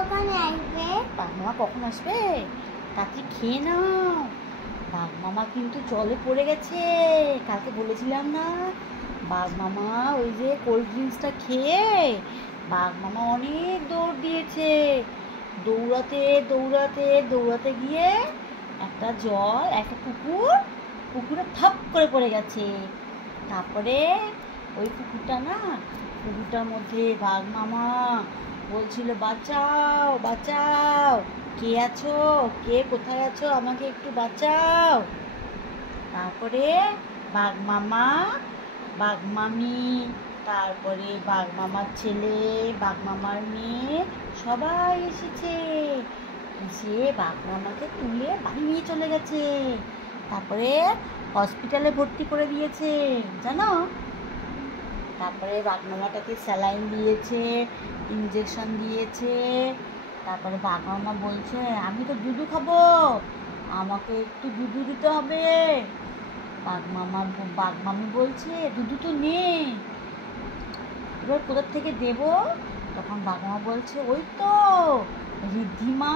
বাঘ মামা কখন আসবে? তাড়াতাড়ি খেয়ে নাও। বাঘ মামা কিন্তু জলে পড়ে গেছে। কালকে বলেছিলাম না, বাঘ মামা ওই যে কোল্ড ড্রিঙ্কসটা খেয়ে বাঘ মামা অনেক দৌড় দিয়েছে। দৌড়াতে দৌড়াতে দৌড়াতে গিয়ে একটা পুকুরে থাপ করে পড়ে গেছে। তারপরে ওই পুকুরটার মধ্যে বাঘ মামা বলছিল, বাঁচাও বাঁচাও, কে আছো, কে কোথায় আছো, আমাকে একটু বাঁচাও। তারপরে বাঘ মামা, বাঘ মামি, তারপরে বাঘ মামার ছেলে, বাঘ মামার মেয়ে সবাই এসেছে। এসে বাঘ মামাকে তুলে বাড়ি নিয়ে চলে গেছে। তারপরে হসপিটালে ভর্তি করে দিয়েছে জানো। তারপরে বাঘ মামাটাকে স্যালাইন দিয়েছে, ইঞ্জেকশন দিয়েছে। তারপরে বাঘ মামা বলছে, আমি তো দুধু খাবো, আমাকে একটু দুধু দিতে হবে। বাঘ মামি বলছে, দুধু তো নেই, এবার কোথার থেকে দেব? তখন বাঘ মামা বলছে, ওই তো ঋদ্ধিমা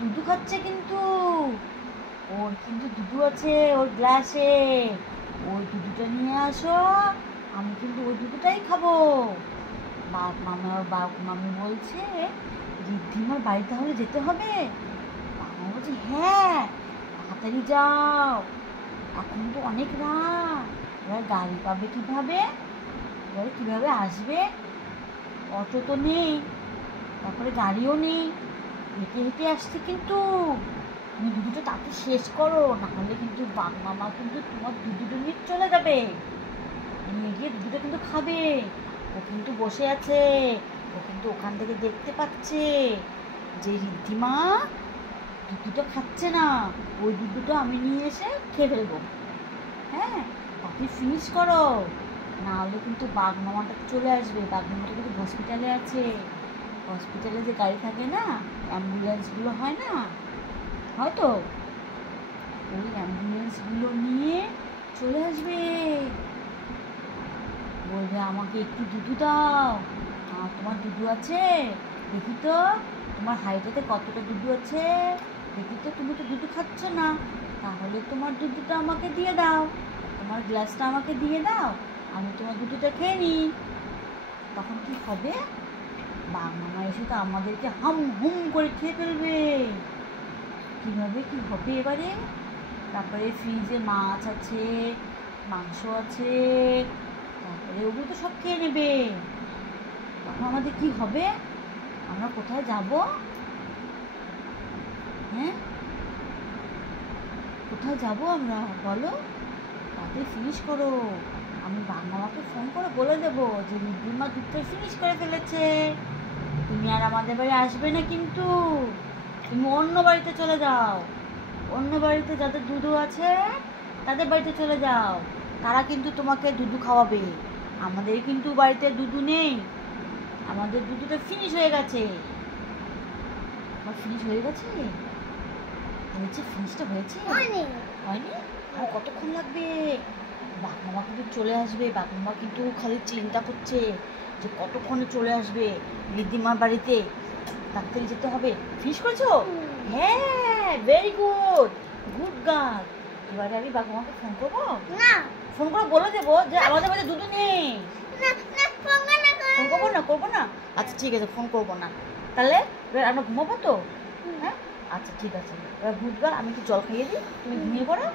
দুধু খাচ্ছে, কিন্তু ওর কিন্তু দুধু আছে ওর গ্লাসে, ওই দুধুটা নিয়ে আসো, আমি কিন্তু ওই দুধটাই খাবো। বাঘ মামি বলছে, ঋদ্ধিমার বাড়ি তাহলে যেতে হবে? বাঘ মামা বলছে, হ্যাঁ তাড়াতাড়ি যাও, এখন তো অনেক রাত, এবার গাড়ি পাবে কিভাবে, এবার কিভাবে আসবে? অটো তো নেই, তারপরে গাড়িও নেই, হেঁটে হেঁটে আসছে, কিন্তু তুমি দুধুটা তাতে শেষ করো, নাহলে কিন্তু বাঘ মামা কিন্তু তোমার দুধুটা নিয়ে চলে যাবে, নিয়ে গিয়ে দুধুটা কিন্তু খাবে। ও কিন্তু বসে আছে, ও কিন্তু ওখান থেকে দেখতে পাচ্ছে যে ঋদ্ধিমা দুধুটা খাচ্ছে না, ওই দুধুটা আমি নিয়ে এসে খেয়ে ফেলবো। হ্যাঁ, তাড়াতাড়ি ফিনিশ করো, নাহলে কিন্তু বাঘ মামাটা চলে আসবে। বাঘ মামাটা কিন্তু হসপিটালে আছে, হসপিটালে যে গাড়ি থাকে না, অ্যাম্বুলেন্সগুলো হয় না, হয়তো ওই অ্যাম্বুলেন্সগুলো নিয়ে চলে আসবে, বলবে আমাকে একটু দুধু দাও। তোমার দুধু আছে? দেখি তো তোমার হাইটেতে কতটা দুধু আছে, দেখি তো, তুমি তো দুধু খাচ্ছ না, তাহলে তোমার দুধুটা আমাকে দিয়ে দাও, তোমার গ্লাসটা আমাকে দিয়ে দাও, আমি তোমার দুধুটা খেয়ে নিই। তখন কি হবে? বাঘ মামা এসে তো আমাদেরকে হাম হুম করে খেয়ে ফেলবে। কীভাবে কি হবে এবারে? তারপরে ফ্রিজে মাছ আছে, মাংস আছে, তারপরে ওগুলো তো সব খেয়ে নেবে। তখন আমাদের কি হবে? আমরা কোথায় যাব? হ্যাঁ, কোথায় যাব আমরা বলো? তাতে ফিনিশ করো। আমি বাঘ মামাকে ফোন করে বলে দেবো যে ঋদ্ধিমা দুধটা ফিনিশ করে ফেলেছে, তুমি আর আমাদের বাড়ি আসবে না, কিন্তু তুমি অন্য বাড়িতে চলে যাও, অন্য বাড়িতে যাদের দুধু আছে তাদের বাড়িতে চলে যাও, তারা কিন্তু তোমাকে দুধু খাওয়াবে। আমাদের কিন্তু বাড়িতে দুধু নেই, আমাদের দুধুটা ফিনিশ হয়ে গেছে। আমার ফিনিশ হয়ে গেছে, হয়েছে, ফিনিশটা হয়েছে, হয়নি? আর কতক্ষণ লাগবে? বাঘ মামা কিন্তু চলে আসবে। বাঘ মামা কিন্তু খালি চিন্তা করছে যে কতক্ষণে চলে আসবে ঋদ্ধিমার বাড়িতে, তাড়াতাড়ি যেতে হবে। ফিনিশ করেছো? হ্যাঁ, ভেরি গুড, গুড গার্ল। এবারে আমি বাঘ মামাকে ফোন করবো না, ফোন করে বলে দেবো যে আমাদের বাড়িতে দুধ নেই। ফোন করবো না? আচ্ছা ঠিক আছে, ফোন করবো না। তাহলে এবার আমরা ঘুমাবো তো? হ্যাঁ, আচ্ছা ঠিক আছে। এবার গুড গার্ল, আমি একটু জল খাইয়ে দিই, তুমি ঘুমিয়ে পড়ো।